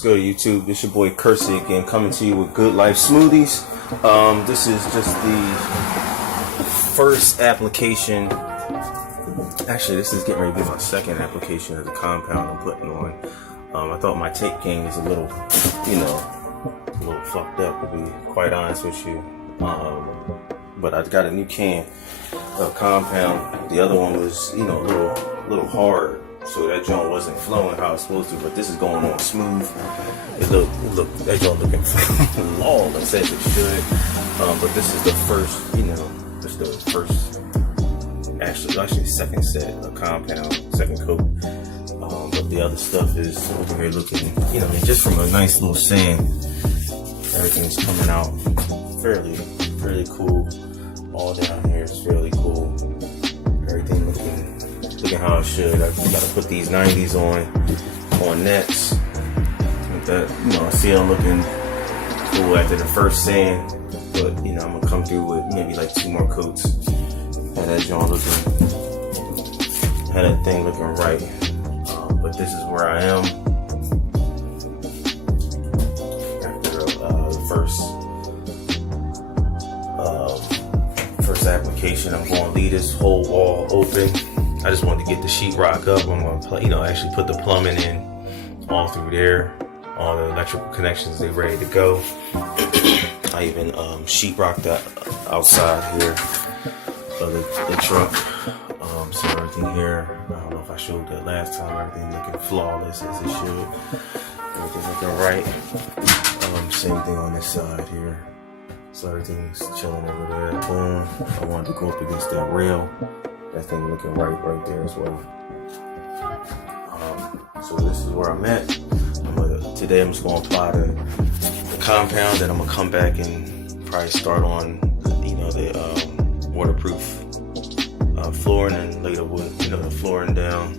What's good, YouTube? This your boy Kersey again, coming to you with Guud Lyfe Smoothies. This is just the first application. Actually, this is getting ready to be my second application of the compound I'm putting on. I thought my tape game was a little, a little fucked up, to be quite honest with you. But I got a new can of compound. The other one was, a little hard. So that joint wasn't flowing how it's supposed to, but this is going on smooth. That joint looking flawless as it should. But this is the first, actually second set of compound, second coat. But the other stuff is over here looking, just from a nice little sand. Everything's coming out fairly cool. All down here is fairly cool. Everything looking how it should. I gotta put these 90s on next. With that, I see I'm looking cool after the first sand, but I'm gonna come through with maybe like 2 more coats. Had that thing looking right. But this is where I am after the first application. I'm going to leave this whole wall open. I just wanted to get the sheetrock up. I'm going to actually put the plumbing in all through there. All the electrical connections, they ready to go. I even sheetrocked the outside here of the truck. So everything here, I don't know if I showed that last time, everything looking flawless as it should. Everything looking right. Same thing on this side here. So everything's chilling over there. Boom. I wanted to go up against that rail. That thing looking right there as well. So this is where I'm at. Today I'm just gonna apply the compound, then I'm gonna come back and probably start on the waterproof flooring, and later with the flooring down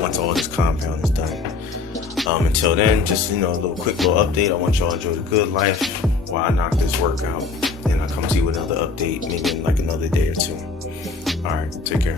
once all this compound is done. Until then, just a quick little update. I want y'all to enjoy the Guud Lyfe while I knock this work out. Then I'll come to you with another update, maybe in like another day or 2. Alright, take care.